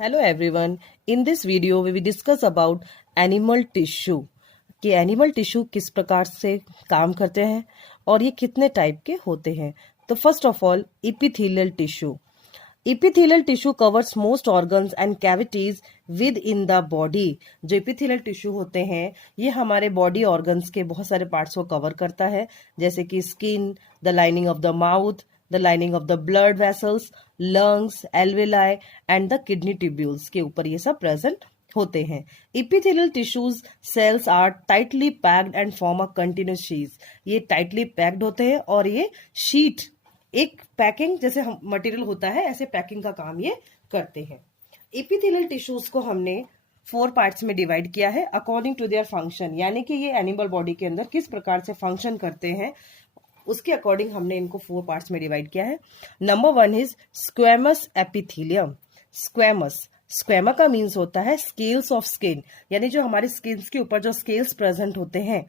Hello everyone. In this video we will discuss about animal tissue कि animal tissue किस प्रकार से काम करते हैं और ये कितने टाइप के होते हैं। तो first of all epithelial tissue. Epithelial tissue covers most organs and cavities with in the body. जो इपिथेलियल टिश्यू होते हैं ये हमारे बॉडी ऑर्गन्स के बहुत सारे पार्ट्स को कवर करता है, जैसे कि skin, the lining of the mouth, the lining of the blood vessels, lungs, alveoli and the kidney tubules के ऊपर ये सब प्रेजेंट होते हैं। Epithelial tissues cells are tightly packed and form a continuous sheet. ये टाइटली पैक्ड होते हैं और ये शीट एक पैकिंग जैसे मटेरियल होता है ऐसे पैकिंग का काम ये करते हैं। इपिथेलियल टिश्यूज को हमने 4 पार्ट्स में डिवाइड किया है अकॉर्डिंग टू देयर फंक्शन, यानी कि ये एनिमल बॉडी के अंदर किस प्रकार से फंक्शन करते हैं उसके अकॉर्डिंग हमने इनको 4 पार्ट्स में डिवाइड किया है। Number 1 is squamous epithelium. Squama का मीन्स होता है स्केल्स ऑफ स्किन, यानी जो हमारे स्किन के ऊपर जो स्केल्स प्रेजेंट होते हैं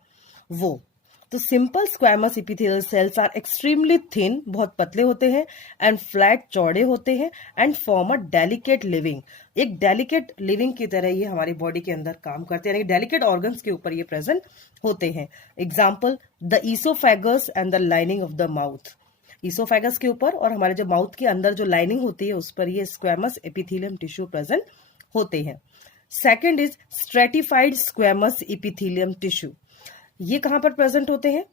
वो। तो simple squamous epithelial cells are extremely thin, बहुत पतले होते हैं, एंड फ्लैट चौड़े होते हैं, and form a delicate living. एक डेलिकेट लिविंग की तरह ये हमारी बॉडी के अंदर काम करते हैं, यानी डेलिकेट ऑर्गन्स के ऊपर ये प्रेजेंट होते हैं। Example the oesophagus and the lining of the mouth. Oesophagus के ऊपर और हमारे जो माउथ के अंदर जो लाइनिंग होती है उस पर ये स्क्वेमस एपिथेलियम टिश्यू प्रेजेंट होते हैं। Second is stratified squamous epithelium tissue. ये कहां पर प्रेजेंट होते हैं?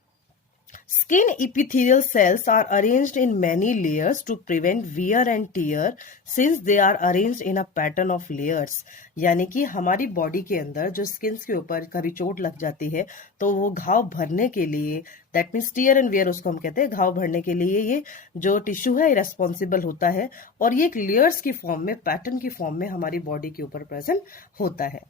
Skin epithelial cells are arranged in many layers to prevent wear and tear since they are arranged in a pattern of layers। यानी कि हमारी बॉडी के अंदर जो स्किन के ऊपर कभी चोट लग जाती है तो वो घाव भरने के लिए, that means tear and wear उसको हम कहते हैं, घाव भरने के लिए ये जो टिश्यू है रेस्पॉन्सिबल होता है और ये एक लेयर्स की फॉर्म में, पैटर्न की फॉर्म में हमारी बॉडी के ऊपर प्रेजेंट होता है।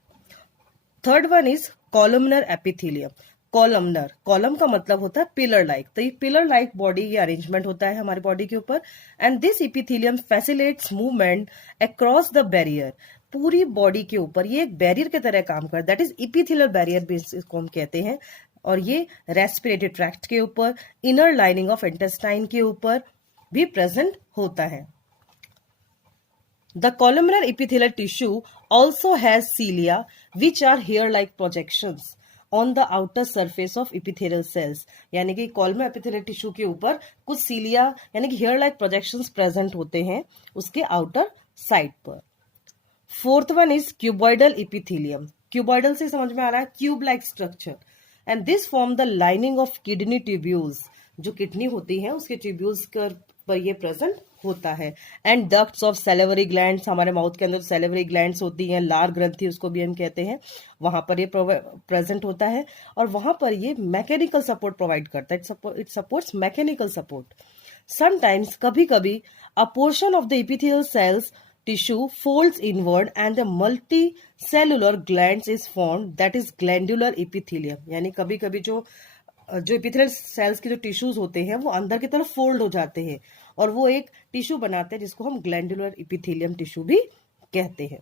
Third one is columnar epithelium. Columnar, column का मतलब होता है पिलर लाइक, तो ये पिलर लाइक बॉडी ये अरेंजमेंट होता है हमारी बॉडी के ऊपर। And this epithelium facilitates movement across the barrier. पूरी बॉडी के ऊपर ये एक बैरियर की तरह काम करता है, दैट इज इपिथेलियल बैरियर भी इसको हम कहते हैं। और ये रेस्पिरेटरी ट्रैक्ट के ऊपर, इनर लाइनिंग ऑफ इंटेस्टाइन के ऊपर भी प्रेजेंट होता है। The columnar epithelial tissue also has cilia, which are hair-like projections on the outer surface of epithelial cells। यानी कि कॉलमर एपिथेलियल टिश्यू के ऊपर कुछ सीलिया यानी कि हेयर लाइक प्रोजेक्शंस प्रेजेंट होते हैं उसके आउटर साइड पर। Fourth one is cuboidal epithelium. Cuboidal से समझ में आ रहा है cube like structure, and this form the lining of kidney tubules. जो किडनी होती है उसके ट्यूब्यूल्स पर ये प्रेजेंट होता है। And ducts of salivary glands, हमारे माउथ के अंदर सेलेवरी ग्लैंड्स होती हैं, लार ग्रंथि उसको भी हम कहते हैं, वहां पर ये प्रेजेंट होता है और वहां पर ये मैकेनिकल सपोर्ट प्रोवाइड करता है। It supports mechanical support. Sometimes, कभी कभी, अ portion of the epithelial cells tissue folds inward and the multi cellular glands is formed, that is glandular epithelium. यानी कभी कभी जो एपिथेलियल सेल्स के जो टिश्यूज होते हैं वो अंदर की तरफ फोल्ड हो जाते हैं और वो एक टिश्यू बनाते हैं जिसको हम ग्लैंडुलर एपिथेलियम टिश्यू भी कहते हैं।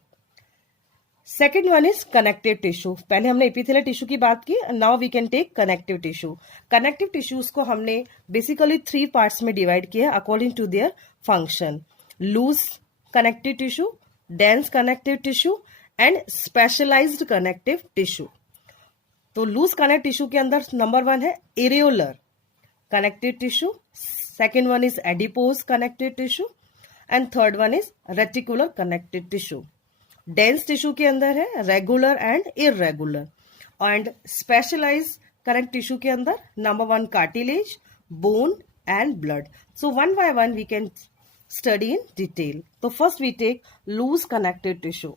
Second one is connective tissue. पहले हमने एपिथेलियल टिश्यू की बात की, now we can take connective tissue. Connective tissues को हमने बेसिकली 3 पार्ट्स में डिवाइड किया according to their function. Loose connective tissue, dense connective tissue and specialised connective tissue. तो लूज कनेक्टिव टिश्यू के अंदर नंबर 1 है areolar connective tissue, second one is adipose connective tissue and third one is reticular connective tissue. Dense tissue के अंदर है regular and irregular, and specialise connective tissue के अंदर number 1 cartilage, bone and blood. So one by one we can study in detail. तो first we take loose connective tissue.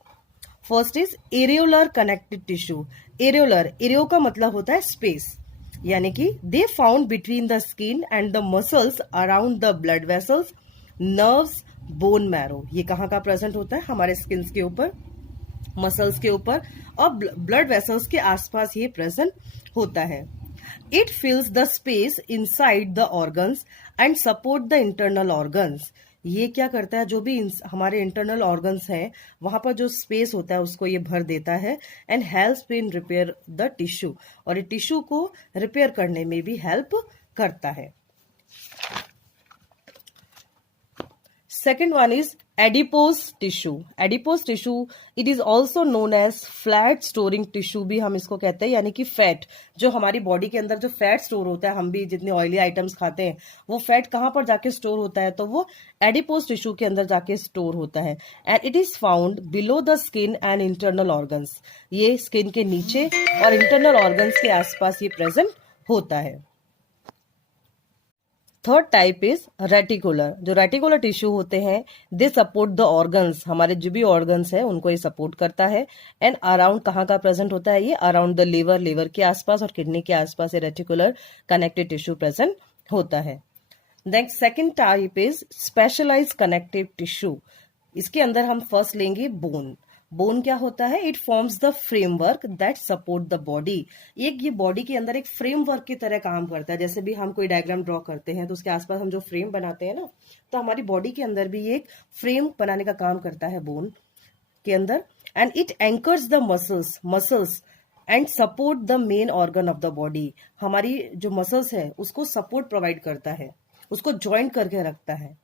First is areolar connective tissue. Areolar, areo का मतलब होता है space, यानी कि they found between the skin and the muscles around the blood vessels, nerves, bone marrow. ये कहाँ का प्रेजेंट होता है? हमारे स्किन के ऊपर, मसल्स के ऊपर और ब्लड वेसल्स के आसपास ये प्रेजेंट होता है। It फिल्स the space inside the organs and support the internal organs. ये क्या करता है, जो भी हमारे इंटरनल ऑर्गन्स हैं वहां पर जो स्पेस होता है उसको ये भर देता है and helps in repair the tissue, और ये टिश्यू को रिपेयर करने में भी हेल्प करता है। Second one is adipose tissue, adipose tissue it is also known as flat storing tissue भी हम इसको कहते हैं, यानी कि फैट, जो हमारी बॉडी के अंदर जो फैट स्टोर होता है, हम भी जितने ऑयली आइटम्स खाते हैं वो फैट कहाँ पर जाके स्टोर होता है, तो वो एडिपोज टिश्यू के अंदर जाके स्टोर होता है। And it is found below the skin and internal organs, ये स्किन के नीचे और इंटरनल ऑर्गन्स के आसपास ये प्रेजेंट होता है। थर्ड टाइप इज रेटिकुलर, जो रेटिकुलर टिश्यू होते हैं दे सपोर्ट द ऑर्गन्स, हमारे जो भी ऑर्गन्स है उनको ये सपोर्ट करता है। एंड अराउंड कहाँ का प्रेजेंट होता है, ये अराउंड द लिवर, लिवर के आसपास और किडनी के आसपास ये रेटिकुलर कनेक्टिव टिश्यू प्रेजेंट होता है। Next second type is specialised connective tissue, इसके अंदर हम फर्स्ट लेंगे बोन। बोन क्या होता है, it forms the framework that support the body, एक ये बॉडी के अंदर एक फ्रेमवर्क की तरह काम करता है। जैसे भी हम कोई डायग्राम ड्रॉ करते हैं तो उसके आसपास हम जो फ्रेम बनाते हैं ना, तो हमारी बॉडी के अंदर भी एक फ्रेम बनाने का काम करता है बोन के अंदर। And it anchors the muscles and support the main organ of the body, हमारी जो मसल्स है उसको सपोर्ट प्रोवाइड करता है, उसको ज्वाइंट करके रखता है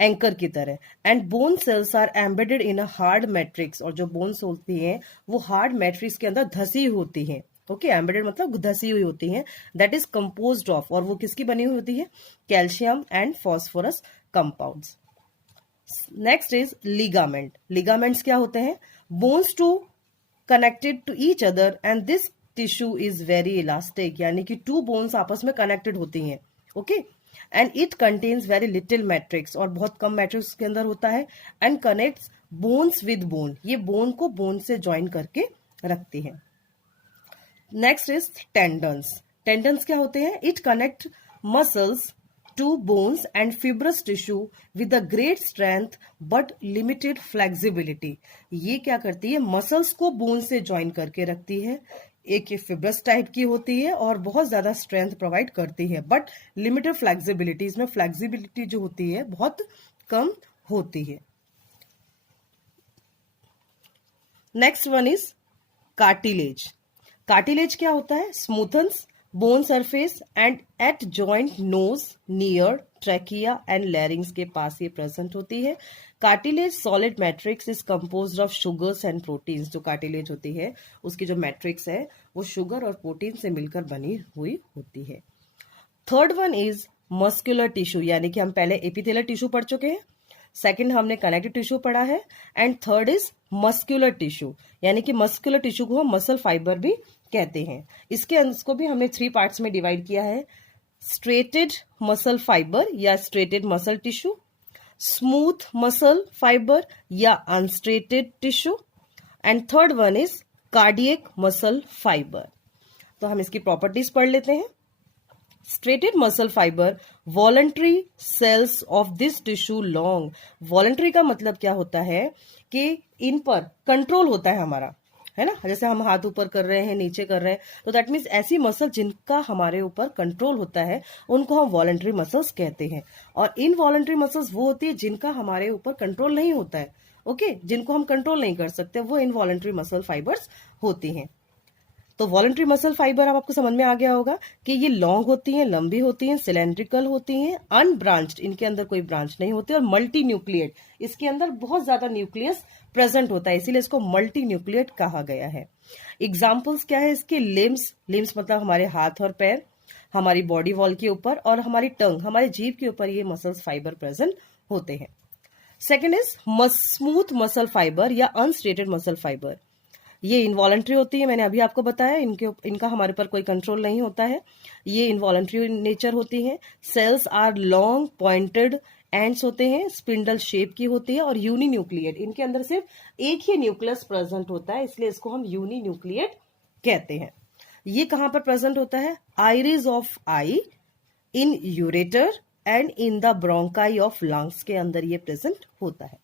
एंकर की तरह। And bone cells are embedded in a hard matrix, और जो बोन्स होती हैं वो हार्ड मैट्रिक्स के अंदर धसी होती हैं। ओके, एम्बेडेड मतलब धसी हुई होती हैं। दैट इज कंपोज्ड ऑफ, और वो किसकी बनी हुई होती है, calcium and phosphorus compounds. Next is ligament, ligaments क्या होते हैं, bones to connected to each other and this tissue is very elastic, यानी कि टू बोन्स आपस में कनेक्टेड होती हैं। Okay, and it contains very little matrix, और बहुत कम मैट्रिक्स के अंदर होता है। And connects bones with bone, ये बोन को बोन से ज्वाइन करके रखती है। नेक्स्ट इज टेंडन्स, टेंडन्स क्या होते हैं, it connect muscles to bones and fibrous tissue with a great strength but limited flexibility, ये क्या करती है, मसल्स को बोन से ज्वाइन करके रखती है, एक ये फिब्रस टाइप की होती है और बहुत ज्यादा स्ट्रेंथ प्रोवाइड करती है, बट लिमिटेड फ्लेक्सिबिलिटी, इसमें फ्लेक्सिबिलिटी जो होती है बहुत कम होती है। Next one is cartilage, cartilage क्या होता है, smoothens bone surface and at joint nose near trachea and larynx के पास ये प्रेजेंट होती है। Cartilage solid matrix is composed of sugars and proteins, जो कार्टिलेज होती है उसकी जो मैट्रिक्स है वो शुगर और प्रोटीन से मिलकर बनी हुई होती है। Third one is muscular tissue, यानी कि हम पहले एपिथेलियल टिश्यू पढ़ चुके हैं, सेकंड हमने कनेक्टिव टिश्यू पढ़ा है, and third is muscular tissue, यानी कि मस्कुलर टिश्यू को हम मसल फाइबर भी कहते हैं। इसको भी हमने 3 पार्ट्स में डिवाइड किया है, स्ट्रेटेड मसल फाइबर या striated muscle tissue, smooth muscle fibre या unstriated tissue, and third one is cardiac muscle fibre. तो हम इसकी प्रॉपर्टीज पढ़ लेते हैं। Striated muscle fibre voluntary cells of this tissue long, voluntary का मतलब क्या होता है कि इन पर कंट्रोल होता है हमारा, है ना, जैसे हम हाथ ऊपर कर रहे हैं, नीचे कर रहे हैं, तो दैट मीन्स ऐसी मसल जिनका हमारे ऊपर कंट्रोल होता है उनको हम वॉलंटरी मसल्स कहते हैं। और इनवॉलंटरी मसल्स वो होती है जिनका हमारे ऊपर कंट्रोल नहीं होता है, ओके, जिनको हम कंट्रोल नहीं कर सकते, वो इनवॉलंटरी मसल फाइबर्स होती हैं। तो वॉलंटरी मसल फाइबर अब आपको समझ में आ गया होगा कि ये लॉन्ग होती हैं, लंबी होती हैं, सिलेंड्रिकल होती हैं, अनब्रांच्ड, इनके अंदर कोई ब्रांच नहीं होती, और मल्टी न्यूक्लिएट, इसके अंदर बहुत ज्यादा न्यूक्लियस प्रेजेंट होता है, इसीलिए इसको मल्टी न्यूक्लिएट कहा गया है। एग्जाम्पल्स क्या है इसके, लिम्स, लिम्स मतलब हमारे हाथ और पैर, हमारी बॉडी वॉल के ऊपर, और हमारी टंग, हमारे जीभ के ऊपर ये मसल्स फाइबर प्रेजेंट होते हैं। Second is smooth muscle fibre या अनस्ट्रेटेड मसल फाइबर, ये इनवॉलंटरी होती है, मैंने अभी आपको बताया, इनका हमारे पर कोई कंट्रोल नहीं होता है, ये इनवॉलंटरी नेचर होती है। Cells are long pointed ends होते हैं, स्पिंडल शेप की होती है, और यूनी न्यूक्लिएट, इनके अंदर सिर्फ एक ही न्यूक्लियस प्रेजेंट होता है, इसलिए इसको हम यूनी न्यूक्लिएट कहते हैं। ये कहां पर प्रेजेंट होता है, iris of I, in ureter and in the bronchi of lungs के अंदर ये प्रेजेंट होता है।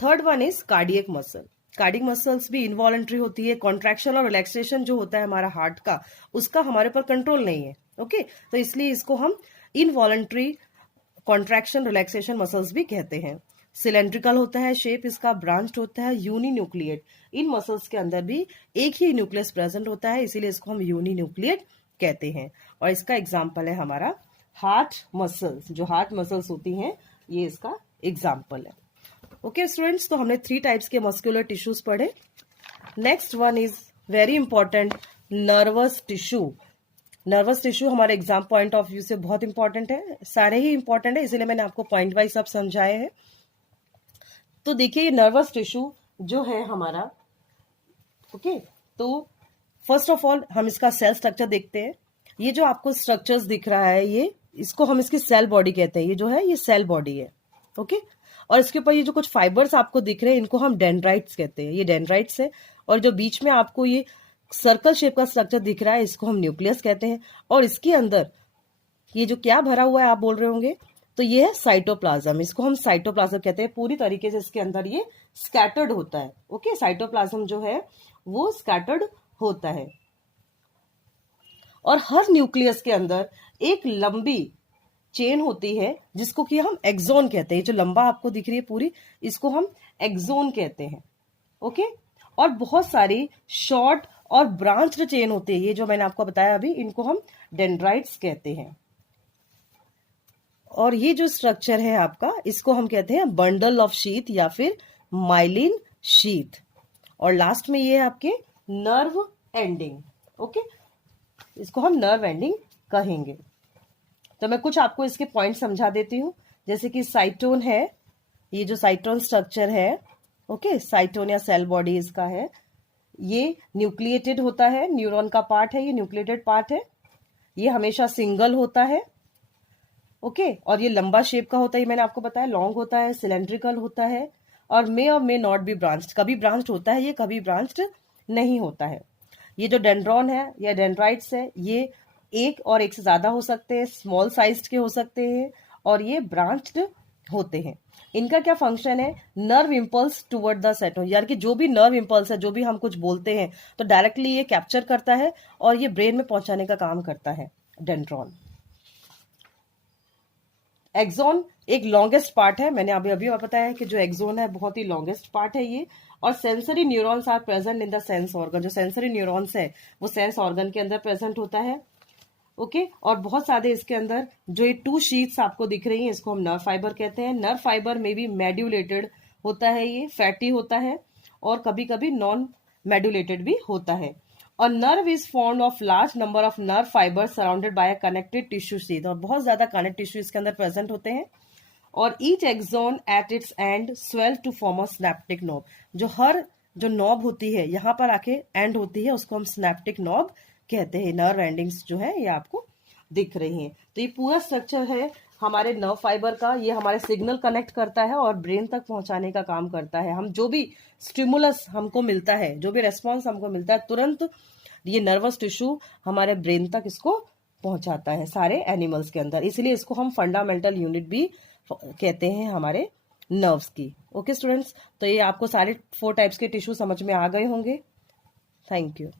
Third one is cardiac muscle, cardiac muscles भी इनवॉलंटरी होती है, कॉन्ट्रैक्शन और रिलैक्सेशन जो होता है हमारा हार्ट का, उसका हमारे पर कंट्रोल नहीं है, ओके, तो इसलिए इसको हम इनवॉलंटरी कॉन्ट्रैक्शन रिलैक्सेशन मसल्स भी कहते हैं। सिलेंड्रिकल होता है शेप इसका, ब्रांच्ड होता है, यूनी न्यूक्लिएट, इन मसल्स के अंदर भी एक ही न्यूक्लियस प्रेजेंट होता है, इसीलिए इसको हम यूनी न्यूक्लिएट कहते हैं। और इसका एग्जाम्पल है हमारा हार्ट मसल्स, जो हार्ट मसल्स होती हैं ये इसका एग्जाम्पल है। ओके स्टूडेंट्स, तो हमने 3 टाइप्स के मस्कुलर टिश्यूज पढ़े। Next one is very important, nervous tissue. Nervous tissue हमारे एग्जाम पॉइंट ऑफ व्यू से बहुत इंपॉर्टेंट है, सारे ही इंपॉर्टेंट है, इसीलिए मैंने आपको पॉइंट वाइज सब समझाए हैं। तो देखिए ये नर्वस टिश्यू जो है हमारा, ओके, तो फर्स्ट ऑफ ऑल हम इसका सेल स्ट्रक्चर देखते हैं। ये जो आपको स्ट्रक्चर्स दिख रहा है, ये इसको हम इसकी सेल बॉडी कहते हैं। ये जो है ये सेल बॉडी है, ओके। और इसके ऊपर ये जो कुछ फाइबर्स आपको दिख रहे हैं, इनको हम डेंड्राइट्स कहते हैं। ये डेंड्राइट्स है। और जो बीच में आपको ये सर्कल शेप का स्ट्रक्चर दिख रहा है, इसको हम न्यूक्लियस कहते हैं। और इसके अंदर ये जो क्या भरा हुआ है आप बोल रहे होंगे, तो ये है साइटोप्लाज्म। इसको हम साइटोप्लाज्म कहते हैं। पूरी तरीके से इसके अंदर ये स्कैटर्ड होता है, ओके। साइटोप्लाज्म जो है वो स्कैटर्ड होता है। और हर न्यूक्लियस के अंदर एक लंबी चेन होती है जिसको कि हम एक्सोन कहते हैं। जो लंबा आपको दिख रही है पूरी, इसको हम एक्सोन कहते हैं, ओके। और बहुत सारी शॉर्ट और ब्रांच्ड चेन होती है, ये जो मैंने आपको बताया अभी, इनको हम डेंड्राइट्स कहते हैं। और ये जो स्ट्रक्चर है आपका, इसको हम कहते हैं बंडल ऑफ शीथ या फिर माइलिन शीथ। और लास्ट में ये है आपके नर्व एंडिंग, ओके, इसको हम नर्व एंडिंग कहेंगे। तो मैं कुछ आपको इसके पॉइंट समझा देती हूँ। जैसे कि साइटोन है, ये जो साइटोन स्ट्रक्चर है, ओके, साइटोन या सेल बॉडी इसका है, ये न्यूक्लिएटेड होता है, न्यूरॉन का पार्ट है, ये न्यूक्लिएटेड पार्ट है। ये हमेशा सिंगल होता है, ओके। और ये लंबा शेप का होता है, ये मैंने आपको बताया, लॉन्ग होता है, सिलेंड्रिकल होता है। और मे नॉट बी ब्रांच्ड, कभी ब्रांच्ड होता है ये, कभी ब्रांच्ड नहीं होता है। ये जो डेंड्रॉन है या डेंड्राइट्स है, ये एक और एक से ज्यादा हो सकते हैं, स्मॉल साइज के हो सकते हैं, और ये ब्रांच्ड होते हैं। इनका क्या फंक्शन है, नर्व इम्पल्स टुवर्ड द सेटोन, यानी कि जो भी नर्व इम्पल्स है, जो भी हम कुछ बोलते हैं, तो डायरेक्टली ये कैप्चर करता है और ये ब्रेन में पहुंचाने का काम करता है डेंड्रॉन। एक्सोन एक लॉन्गेस्ट पार्ट है, मैंने अभी अभी बताया कि जो एक्सोन है बहुत ही लॉन्गेस्ट पार्ट है ये। और sensory neurons are present in the sense organ, जो सेंसरी न्यूरॉन्स है वो सेंस ऑर्गन के अंदर प्रेजेंट होता है, ओके। और बहुत सारे इसके अंदर जो ये 2 शीट्स आपको दिख रही हैं, इसको हम नर्व फाइबर कहते हैं। नर्व फाइबर में भी मेड्यूलेटेड होता है, ये फैटी होता है, और कभी कभी नॉन मेड्यूलेटेड भी होता है। और nerve is formed of large number of nerve fibre surrounded by a connected tissue sheath, और बहुत ज्यादा कनेक्ट टिश्यू इसके अंदर प्रेजेंट होते हैं। और each axon at its end swell to form a synaptic knob, जो हर जो नॉब होती है यहाँ पर आके एंड होती है, उसको हम स्नैप्टिक नॉब कहते हैं। नर्व एंडिंग्स जो है ये आपको दिख रही हैं। तो ये पूरा स्ट्रक्चर है हमारे नर्व फाइबर का, ये हमारे सिग्नल कनेक्ट करता है और ब्रेन तक पहुंचाने का काम करता है। हम जो भी स्टिमुलस हमको मिलता है, जो भी रेस्पॉन्स हमको मिलता है, तुरंत ये नर्वस टिश्यू हमारे ब्रेन तक इसको पहुंचाता है सारे एनिमल्स के अंदर। इसलिए इसको हम फंडामेंटल यूनिट भी कहते हैं हमारे नर्व्स की, ओके स्टूडेंट्स। तो ये आपको सारे 4 टाइप्स के टिश्यू समझ में आ गए होंगे। Thank you.